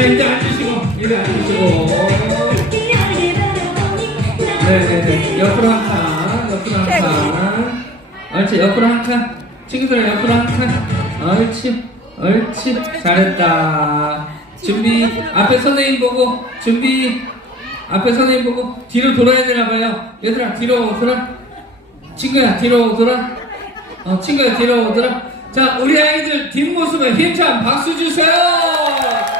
네, 이제 앉으시고, 이제 앉으시고. 네네네. 옆으로 한 칸, 옆으로 한 칸. 옳지, 옆으로 한 칸. 친구들 옆으로 한 칸. 옳지, 옳지. 잘했다. 준비. 앞에 선생님 보고, 준비. 앞에 선생님 보고, 뒤로 돌아야 되나봐요. 얘들아, 뒤로 오더라. 친구야, 뒤로 오더라. 어, 친구야, 뒤로 오더라. 자, 우리 아이들 뒷모습에 힘찬 박수 주세요!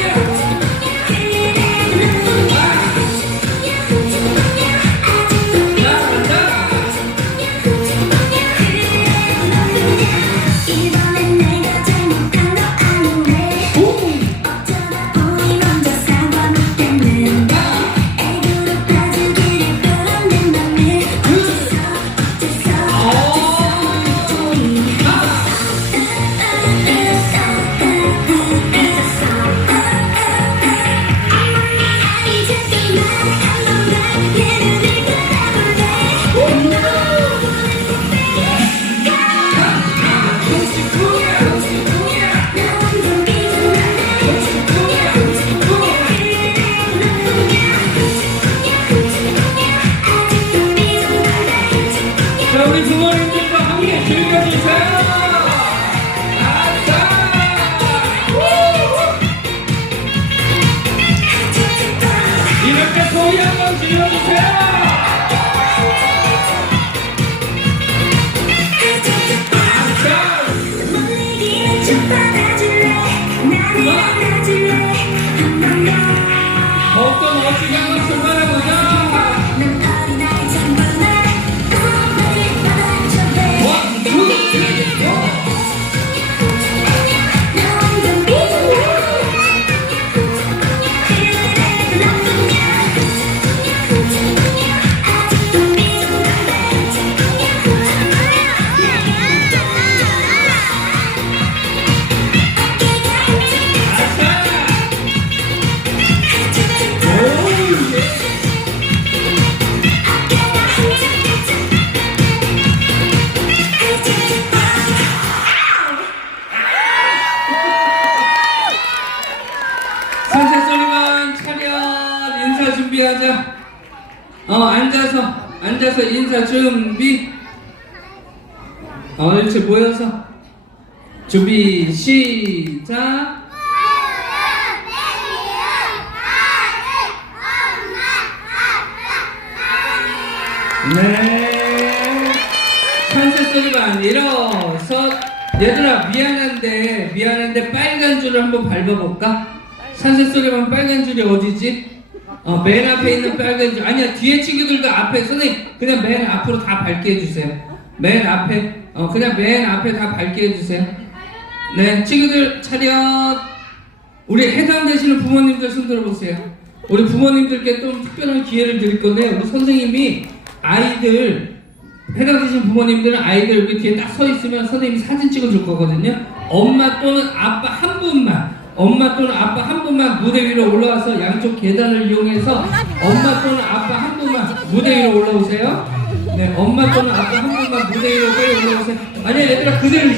어 앉아서 앉아서 인사 준비. 어 이렇게 모여서 준비 시작. 네. 산세 소리만 일어서 얘들아 미안한데 미안한데 빨간 줄을 한번 밟아볼까? 산세 소리만 빨간 줄이 어디지? 어, 맨 앞에 있는 빨간 줄 아니야 뒤에 친구들도 앞에 선생님 그냥 맨 앞으로 다 밟게 해주세요. 맨 앞에 어 그냥 맨 앞에 다 밟게 해주세요. 네 친구들 차렷. 우리 해당되시는 부모님들 손 들어보세요. 우리 부모님들께 좀 특별한 기회를 드릴 건데 우리 선생님이 아이들 해당되신 부모님들은 아이들 여기 뒤에 딱 서 있으면 선생님이 사진 찍어줄 거거든요. 엄마 또는 아빠 한 분만, 엄마 또는 아빠 한 분만 무대 위로 올라와서 양쪽 계단을 이용해서 엄마 또는 아빠 한 분만 무대 위로 올라오세요. 네, 엄마 또는 아빠 한 분만 무대 위로 올라오세요. 아니야, 얘들아 그대로.